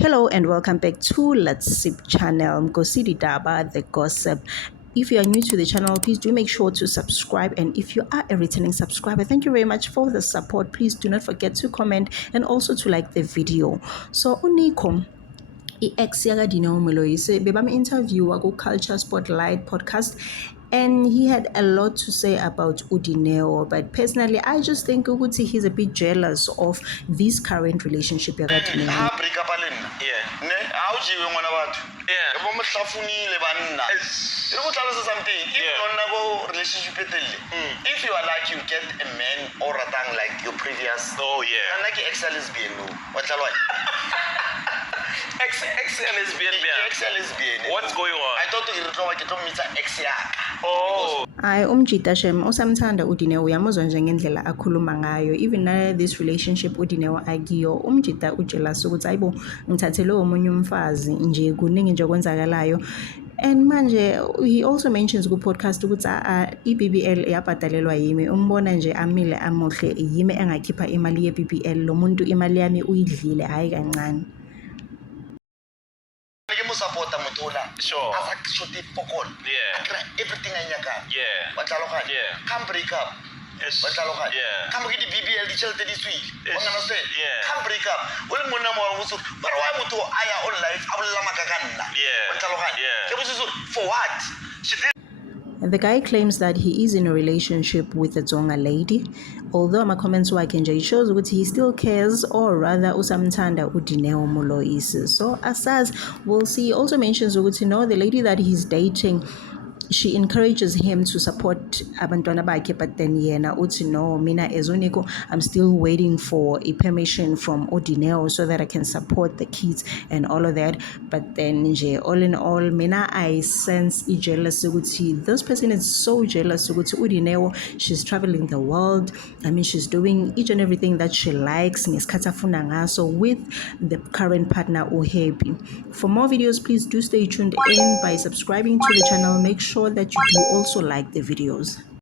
Hello and welcome back to Let's Sip channel. Mkosidi Daba, the gossip. If you are new to the channel, please do make sure to subscribe. And if you are a returning subscriber, thank you very much for the support. Please do not forget to comment and also to like the video. So, Nico, i-ex yaka Dineo Moloisane bebam-interviewa ku-Culture Spotlight podcast, and he had a lot to say about Dineo. But personally, I just think ukuthi he's a bit jealous of this current relationship yaka Dineo. Ha break up le nna. Yeah. Ne ha o jiwe ngwana batho. Yeah. Bo mo hlafunile banna. E go tlhalosa something. If you wanna go relationship etelle. If you are like you get a man or ratang like your previous. Oh yeah. Like ex-lesbian no. What tlhalwa? Ex-lesbian. Ex-lesbian. What's going on? I thought you were going to meet ex yaka. Oh. Hayi umjita shem usamthanda Dineo, uyamuzwa nje ngendlela akhuluma ngayo. Even na this relationship Dineo akiyo, umjita ujealous ukuthi ayibo ngithathele omunye umfazi nje kuningi nje okwenzakalayo. And manje he also mentions ku podcast ukuthi i-BBL yabhadalelwa yimi, umbona nje amile amuhle yimi engakhipha imali ye-BBL, lo muntu imali yami uyidlile hayi kancane. Support Mutula. Sure. As a shoti pokol. Yeah. Everything I nyaka. Yeah. Watlalokan. Yeah. Come break up. Yes. Watlalokan. Yeah. Come get the BBL the shelter this week. Yes. Understand? Yeah. Come break up. Well muna mo musu. But why mutu aya on life abula makakanda. Yeah. Watlalokan. Yeah. For what? She did. The guy claims that he is in a relationship with a Tsonga lady. Although my comments were it shows that he still cares, or rather usamthanda Dineo Moloisane. So as we'll see, he also mentions that the lady that he's dating, she encourages him to support abantwana bakhe, but then yena uthi no, mina as Nico, I'm still waiting for a permission from Dineo so that I can support the kids and all of that. But then all in all, mina I sense jealous ukuthi this person is so jealous ukuthi Dineo, she's traveling the world. I mean, she's doing each and everything that she likes ngesikhathi afuna ngaso with the current partner happy. For more videos, please do stay tuned in by subscribing to the channel. Make sure that you do also like the videos.